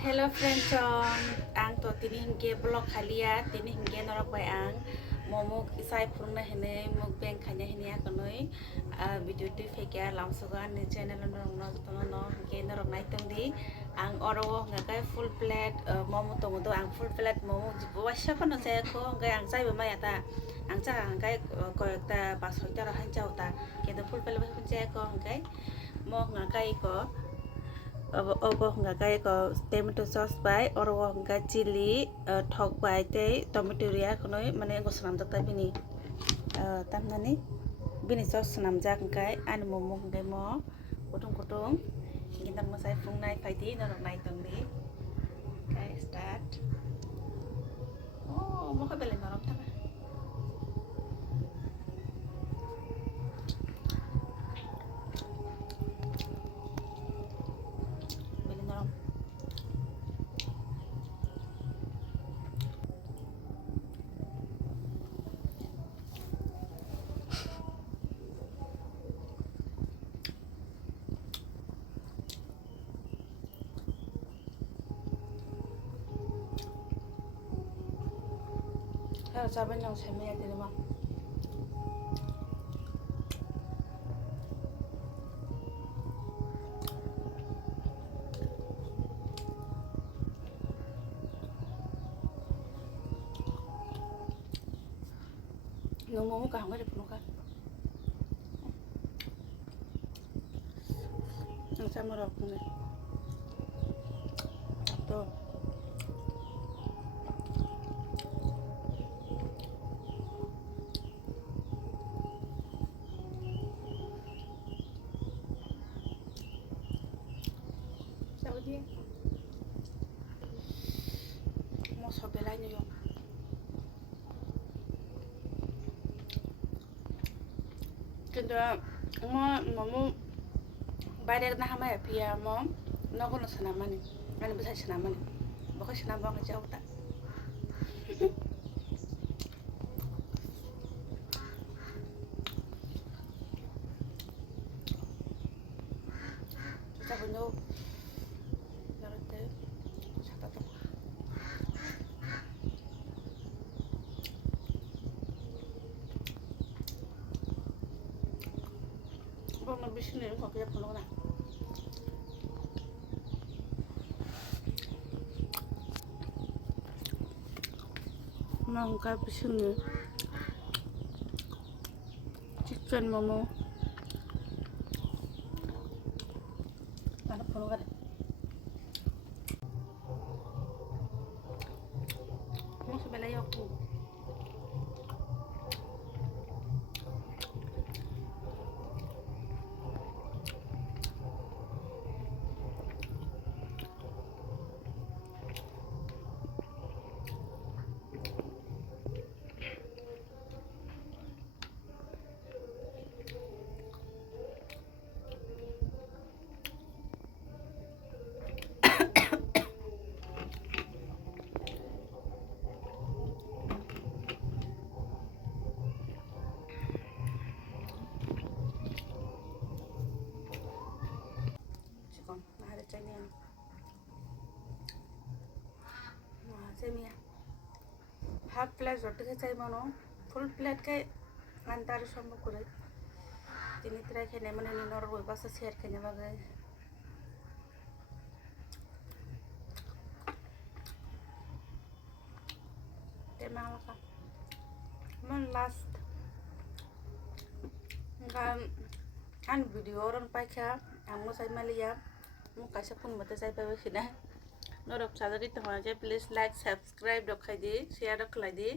Hello friends, ang to tini hingge blog khalia tini hingge norok bai ang momo kisai purna hene mukbang khanya hene akonoi video tu fekya lamsoga ni channel no tono no hingge norok nai tongdi ang oro ngakai full plate momo tongo do ang full plate momo jibo washa kono se ko ngai ang chai ba mai ata ang cha ngai ko ta pas hoita ra han chau ta kendo full plate ba che ko ngai mo ngakai ko ogo ngakai ko tomato sauce bai oro ngakai chili thok bai te tomato ria konoi mane ngo sanam tak bini tamnani bini sauce sanam jak ngakai an momo ngakai mo kutung kita masai fung nai faidi norok nai tongni okay start oh mo ka belen norok ta belen norok saban yang semia di rumah ngomong muka nggak ada penukan yang sama rokoknya tuh dia mau sobelanya yuk 근데 너무 바닥 나 하마야 비야 뭐 너고는 사나마니 아니 무슨 사나마니 뭐가 사나마 가지 없다 진짜 분노 나한테 찾았다 뭐 미신이 거 그냥 보는구나 뭔가 미신이 chicken momo 나는 보는 거래 뭐 세벨라 yok Chinese semia half plate roti ke chai mano full plate ke antar sombo kore tini trai khene mane ni nor boi basa share khene bagai te malaka man last kan video ron paikha amo sai malia muka sapun mata sai pa sina norok sadari to please like subscribe dokhai di share dokhai di